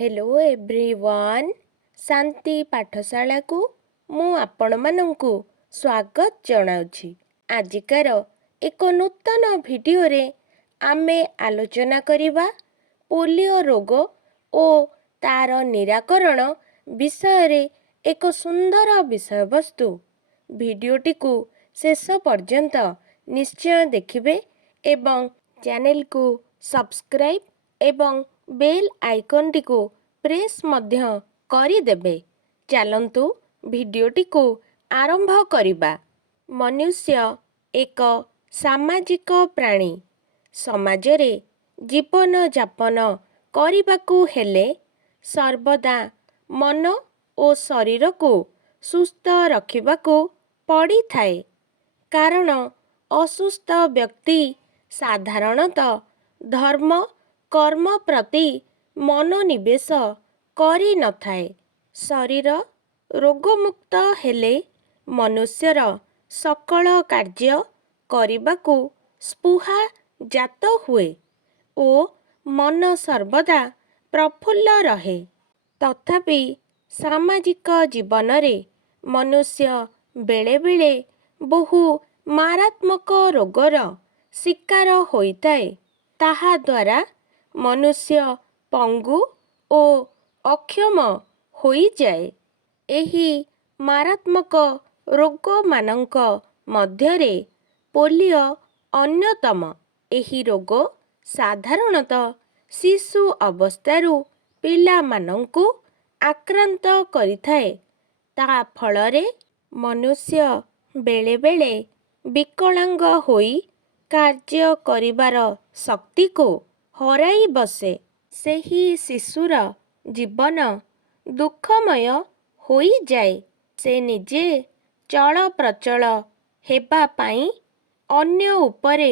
Hello everyone शांति पाठशाला को मु आपण मानंकु स्वागत जनाउछि। आजिकार एक नूतन वीडियो रे आमे आलोचना करिबा पोलियो रोग ओ तार निराकरण विषय रे एक सुंदर विषय वस्तु। वीडियोटी को शेष पर्यंत निश्चय देखिबे एवं चैनल को सब्सक्राइब एवं बेल आइकन टी को प्रेस मध्य करिदेबे। चलंतु वीडियोटी को आरंभ करिबा। मनुष्य एक सामाजिक प्राणी। समाज रे जीवन यापन करिबाकू हेले सर्वदा मन और शरीर को सुस्थ रखिबाकू पड़ी थाए। कारण असुस्थ व्यक्ति साधारणतः धर्म कर्म प्रति मनोनिवेश करि न थाए। शरीर रोगमुक्त हेले मनुष्यर सकल कार्य करिबाकू स्पृहा जात हुए ओ मन सर्वदा प्रफुल्ल रहे। तथापि सामाजिक जीवन रे मनुष्य बेले बेले बहु मारात्मक रोगर शिकार होइताए। ताहा द्वारा मनुष्य पंगु ओ अक्षम होई जाए। एही मारात्मक रोग मानक मध्यरे पोलियो अन्यतम। एही रोग साधारणतः शिशु अवस्थारू पिला मानंकु आक्रांत करिथाए। ता फलरे मनुष्य बेले बेले विकलांग होई कार्य करिबार शक्ति को हराई बसे। सेही शिशुर जीवन दुखमय होई जाए। से निजे चल प्रचल हेबा पाई अन्य उपरे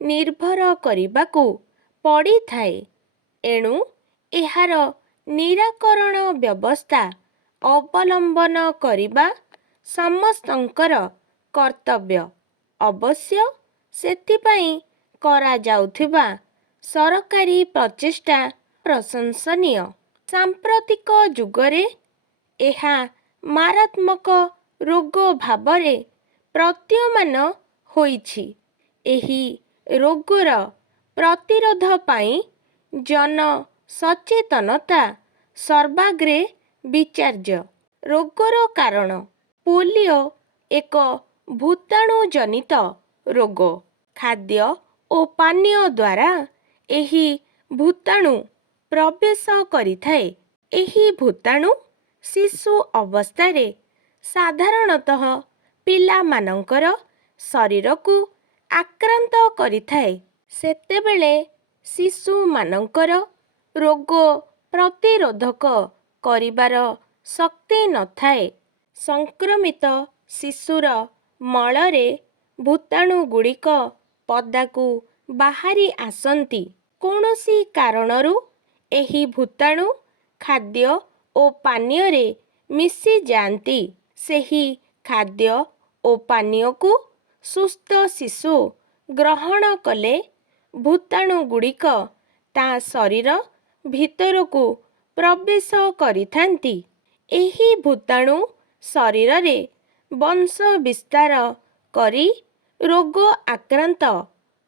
निर्भर करिबाकू पड़ी थाए। एणु एहार निराकरण व्यवस्था अवलंबन करिबा समस्तंकर कर्तव्य। अवश्य सेथिपाई करा जाउथिबा सरकारी प्रचेष्टा प्रशंसनीय। सांप्रतिक जुगरे एहा मारात्मक रोग भावरे प्रतीयमान होइछि। एही रोगर प्रतिरोध पाई जन सचेतनता सर्वाग्रे विचार्य। रोगर कारण पोलियो एक भूताणु जनित रोग। खाद्य ओ पानीय द्वारा एही भूताणु प्रवेश करिथाए। एही भूताणु शिशु अवस्थारे साधारणतः पिला मानंकर शरीर को आक्रांत करिथाए। सेतेबेले शिशु मानंकर रोग प्रतिरोधक करिबार शक्ति नथाए। संक्रमित शिशुर मलरे भूताणु गुड़िक पदाकू बाहरी आसंती। कौनसी कारणरू एही भूताणु खाद्य ओ पानीय रे मिसी जाती। सेही खाद्य ओ पानीय को सुस्थ शिशु ग्रहण कले भूताणु गुड़िक ता शरीर भितर को प्रवेश करिथांती। एही भूताणु शरीर रे वंश विस्तार करी रोग आक्रांत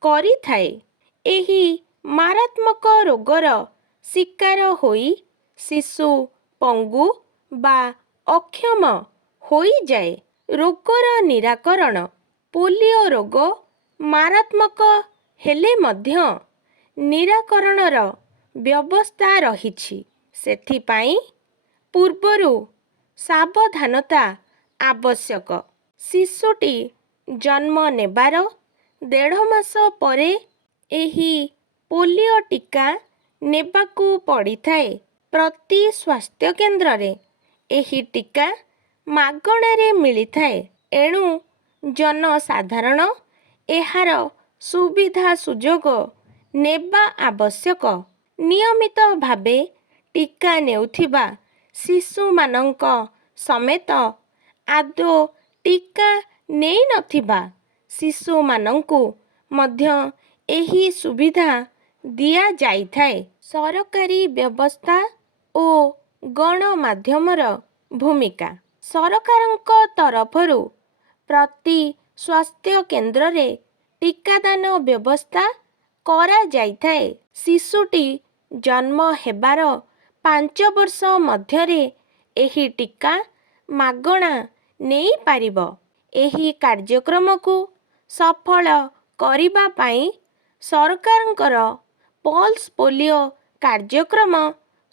करिथाए। एही मारात्मक रोगर शिकार होई शिशु पंगु बा अक्षम होई जाए। रोगर निराकरण पोलियो रोग मारात्मक हेले मध्य निराकरणर व्यवस्था रहिछि। सेथिपाई पूर्वरु सावधानता आवश्यक। शिशुटी जन्म नेबार 1.5 मास परे एही पोलियो टीका नेबाकू पड़ी थाए। प्रति स्वास्थ्य केंद्र रे एही टीका मागणारे मिली थाए। एणु जनसाधारण एहार सुविधा सुजोग नेबा आवश्यक। नियमित भावे टीका नेउथिबा शिशु मानंक समेत आदो टीका नेई नथिबा शिशु मानंकु मध्य एही सुविधा दिया जाइथाए। सरकारी व्यवस्था ଓ ଗଣମାଧ୍ୟମର ଭୂମିକା। ସରକାରଙ୍କ ତରଫରୁ ପ୍ରତି ସ୍ୱାସ୍ଥ୍ୟ କେନ୍ଦ୍ରରେ ଟିକାଦାନ ବ୍ୟବସ୍ଥା କରାଯାଇଥାଏ। ଶିଶୁଟି ଜନ୍ମ ହେବାର 5 ବର୍ଷ ମଧ୍ୟରେ ଏହି ଟିକା ମାଗଣା ନେଇପାରିବ। ଏହି କାର୍ଯ୍ୟକ୍ରମକୁ ସଫଳ କରିବା ପାଇଁ ସରକାରଙ୍କର ପଲ୍ସ ପୋଲିଓ କାର୍ଯ୍ୟକ୍ରମ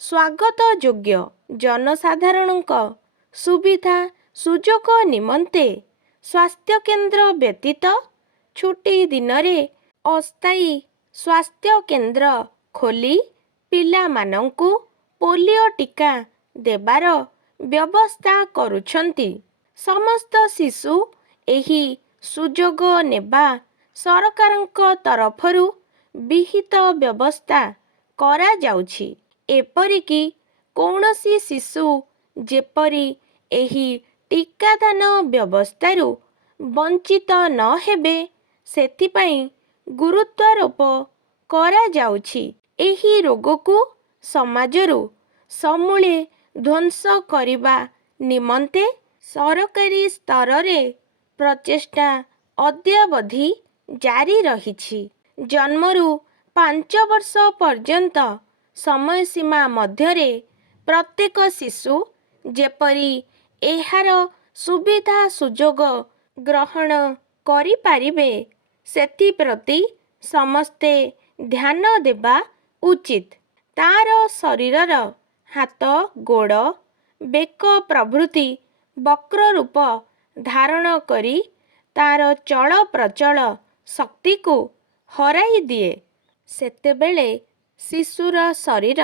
ସ୍ୱାଗତଯୋଗ୍ୟ। ଜନସାଧାରଣଙ୍କ ସୁବିଧା ସୁଯୋଗ ନିମନ୍ତେ ସ୍ୱାସ୍ଥ୍ୟକେନ୍ଦ୍ର ବ୍ୟତୀତ ଛୁଟି ଦିନରେ ଅସ୍ଥାୟୀ ସ୍ୱାସ୍ଥ୍ୟକେନ୍ଦ୍ର ଖୋଲି ପିଲାମାନଙ୍କୁ ପୋଲିଓ ଟିକା ଦେବାର ବ୍ୟବସ୍ଥା କରୁଛନ୍ତି। ସମସ୍ତ ଶିଶୁ ଏହି ସୁଯୋଗ ନେବା ସରକାରଙ୍କ ତରଫରୁ ବିହିତ ବ୍ୟବସ୍ଥା କରାଯାଉଛି। ଏପରିକି କୌଣସି ଶିଶୁ ଯେପରି ଏହି ଟିକାଦାନ ବ୍ୟବସ୍ଥାରୁ ବଞ୍ଚିତ ନ ହେବେ ସେଥିପାଇଁ ଗୁରୁତ୍ୱାରୋପ କରାଯାଉଛି। ଏହି ରୋଗକୁ ସମାଜରୁ ସମୂଳେ ଧ୍ୱଂସ କରିବା ନିମନ୍ତେ ସରକାରୀ ସ୍ତରରେ ପ୍ରଚେଷ୍ଟା ଅଦ୍ୟାବଧି ଜାରି ରହିଛି। ଜନ୍ମରୁ 5 ବର୍ଷ ପର୍ଯ୍ୟନ୍ତ ସମୟସୀମା ମଧ୍ୟରେ ପ୍ରତ୍ୟେକ ଶିଶୁ ଯେପରି ଏହାର ସୁବିଧା ସୁଯୋଗ ଗ୍ରହଣ କରିପାରିବେ ସେଥିପ୍ରତି ସମସ୍ତେ ଧ୍ୟାନ ଦେବା ଉଚିତ। ତା'ର ଶରୀରର ହାତ, ଗୋଡ଼, ବେକ ପ୍ରଭୃତି ବକ୍ର ରୂପ ଧାରଣ କରି ତା'ର ଚଳପ୍ରଚଳ ଶକ୍ତିକୁ ହରାଇ ଦିଏ। ସେତେବେଳେ ଶିଶୁର ଶରୀର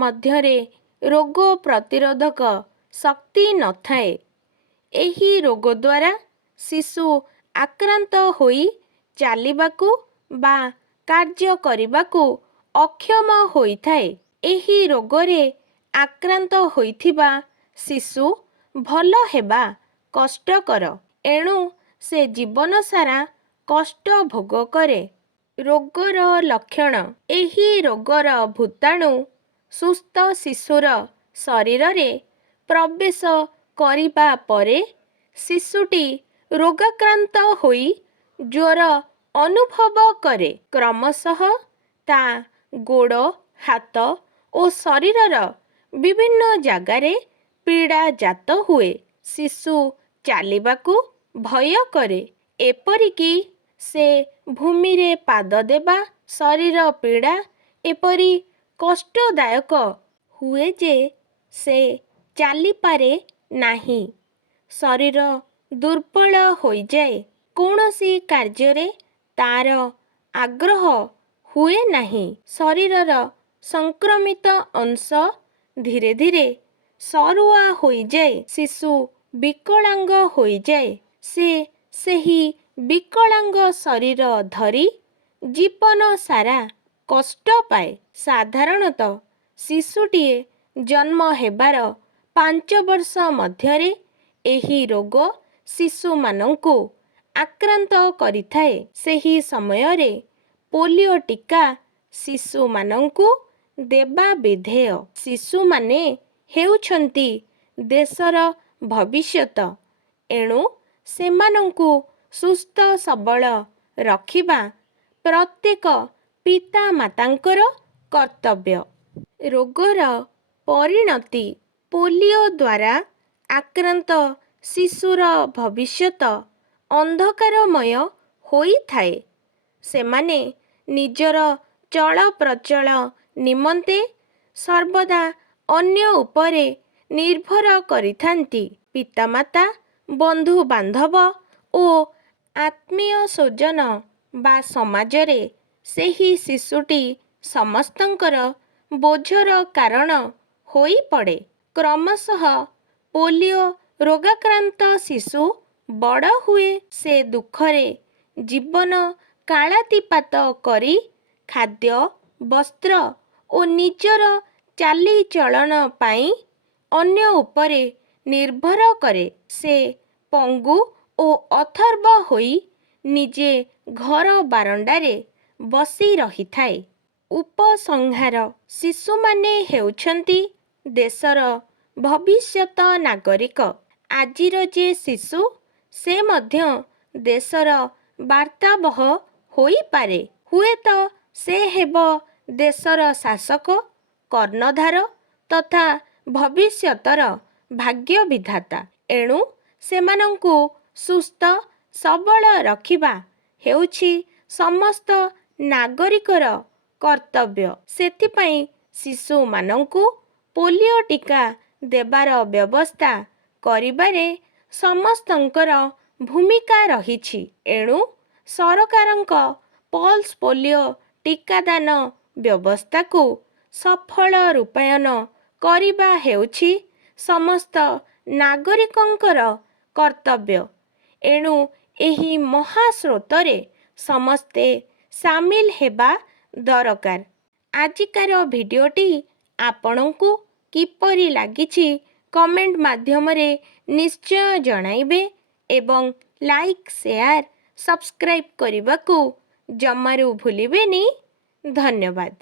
ମଧ୍ୟରେ ରୋଗ ପ୍ରତିରୋଧକ ଶକ୍ତି ନଥାଏ। ଏହି ରୋଗ ଦ୍ୱାରା ଶିଶୁ ଆକ୍ରାନ୍ତ ହୋଇ ଚାଲିବାକୁ ବା କାର୍ଯ୍ୟ କରିବାକୁ ଅକ୍ଷମ ହୋଇଥାଏ। ଏହି ରୋଗରେ ଆକ୍ରାନ୍ତ ହୋଇଥିବା ଶିଶୁ ଭଲ ହେବା କଷ୍ଟକର। ଏଣୁ ସେ ଜୀବନସାରା କଷ୍ଟ ଭୋଗ କରେ। ରୋଗର ଲକ୍ଷଣ। ଏହି ରୋଗର ଭୂତାଣୁ ସୁସ୍ଥ ଶିଶୁର ଶରୀରରେ ପ୍ରବେଶ କରିବା ପରେ ଶିଶୁଟି ରୋଗାକ୍ରାନ୍ତ ହୋଇ ଜ୍ୱର ଅନୁଭବ କରେ। କ୍ରମଶଃ ତା' ଗୋଡ଼, ହାତ ଓ ଶରୀରର ବିଭିନ୍ନ ଜାଗାରେ ପୀଡ଼ା ଜାତ ହୁଏ। ଶିଶୁ ଚାଲିବାକୁ ଭୟ କରେ। ଏପରିକି ସେ ଭୂମିରେ ପାଦ ଦେବା ଶରୀର ପୀଡ଼ା ଏପରି କଷ୍ଟଦାୟକ ହୁଏ ଯେ ସେ ଚାଲିପାରେ ନାହିଁ। ଶରୀର ଦୁର୍ବଳ ହୋଇଯାଏ। କୌଣସି କାର୍ଯ୍ୟରେ ତା'ର ଆଗ୍ରହ ହୁଏ ନାହିଁ। ଶରୀରର ସଂକ୍ରମିତ ଅଂଶ ଧୀରେ ଧୀରେ ସରୁଆ ହୋଇଯାଏ। ଶିଶୁ ବିକଳାଙ୍ଗ ହୋଇଯାଏ। ସେ ସେହି ବିକଳାଙ୍ଗ ଶରୀର ଧରି ଜୀବନ ସାରା କଷ୍ଟ ପାଏ। ସାଧାରଣତଃ ଶିଶୁଟିଏ ଜନ୍ମ ହେବାର 5 ବର୍ଷ ମଧ୍ୟରେ ଏହି ରୋଗ ଶିଶୁମାନଙ୍କୁ ଆକ୍ରାନ୍ତ କରିଥାଏ। ସେହି ସମୟରେ ପୋଲିଓ ଟିକା ଶିଶୁମାନଙ୍କୁ ଦେବା ବିଧେୟ। ଶିଶୁମାନେ ହେଉଛନ୍ତି ଦେଶର ଭବିଷ୍ୟତ। ଏଣୁ ସେମାନଙ୍କୁ ସୁସ୍ଥ ସବଳ ରଖିବା ପ୍ରତ୍ୟେକ ପିତାମାତାଙ୍କର କର୍ତ୍ତବ୍ୟ। ରୋଗର ପରିଣତି। ପୋଲିଓ ଦ୍ୱାରା ଆକ୍ରାନ୍ତ ଶିଶୁର ଭବିଷ୍ୟତ ଅନ୍ଧକାରମୟ ହୋଇଥାଏ। ସେମାନେ ନିଜର ଚଳପ୍ରଚଳ ନିମନ୍ତେ ସର୍ବଦା ଅନ୍ୟ ଉପରେ ନିର୍ଭର କରିଥାନ୍ତି। ପିତାମାତା, ବନ୍ଧୁବାନ୍ଧବ ଓ ଆତ୍ମୀୟସ୍ୱଜନ ବା ସମାଜରେ ସେହି ଶିଶୁଟି ସମସ୍ତଙ୍କର ବୋଝର କାରଣ ହୋଇପଡ଼େ। କ୍ରମଶଃ ପୋଲିଓ ରୋଗାକ୍ରାନ୍ତ ଶିଶୁ ବଡ଼ ହୁଏ। ସେ ଦୁଃଖରେ ଜୀବନ କାଳାତିପାତ କରି ଖାଦ୍ୟ, ବସ୍ତ୍ର ଓ ନିଜର ଚାଲିଚଳନ ପାଇଁ ଅନ୍ୟ ଉପରେ ନିର୍ଭର କରେ। ସେ ପଙ୍ଗୁ ଓ ଅଥର୍ବ ହୋଇ ନିଜେ ଘର ବାରଣ୍ଡାରେ ବସି ରହିଥାଏ। ଉପସଂହାର। ଶିଶୁମାନେ ହେଉଛନ୍ତି ଦେଶର ଭବିଷ୍ୟତ ନାଗରିକ। ଆଜିର ଯେ ଶିଶୁ ସେ ମଧ୍ୟ ଦେଶର ବାର୍ତ୍ତାବହ ହୋଇପାରେ। ହୁଏତ ସେ ହେବ ଦେଶର ଶାସକ, କର୍ଣ୍ଣଧାର ତଥା ଭବିଷ୍ୟତର ଭାଗ୍ୟ ବିଧାତା। ଏଣୁ ସେମାନଙ୍କୁ ସୁସ୍ଥ ସବଳ ରଖିବା ହେଉଛି ସମସ୍ତ ନାଗରିକର କର୍ତ୍ତବ୍ୟ। ସେଥିପାଇଁ ଶିଶୁମାନଙ୍କୁ ପୋଲିଓ ଟୀକା ଦେବାର ବ୍ୟବସ୍ଥା କରିବାରେ ସମସ୍ତଙ୍କର ଭୂମିକା ରହିଛି। ଏଣୁ ସରକାରଙ୍କ ପଲ୍ସ ପୋଲିଓ ଟୀକାଦାନ ବ୍ୟବସ୍ଥାକୁ ସଫଳ ରୂପାୟନ କରିବା ହେଉଛି ସମସ୍ତ ନାଗରିକଙ୍କର କର୍ତ୍ତବ୍ୟ। ଏଣୁ ଏହି ମହାସ୍ରୋତରେ ସମସ୍ତେ ସାମିଲ ହେବା ଦରକାର। ଆଜିକାର ଭିଡ଼ିଓଟି ଆପଣଙ୍କୁ କିପରି ଲାଗିଛି କମେଣ୍ଟ ମାଧ୍ୟମରେ ନିଶ୍ଚୟ ଜଣାଇବେ ଏବଂ ଲାଇକ୍, ସେୟାର, ସବସ୍କ୍ରାଇବ୍ କରିବାକୁ ଜମାରୁ ଭୁଲିବେନି। ଧନ୍ୟବାଦ।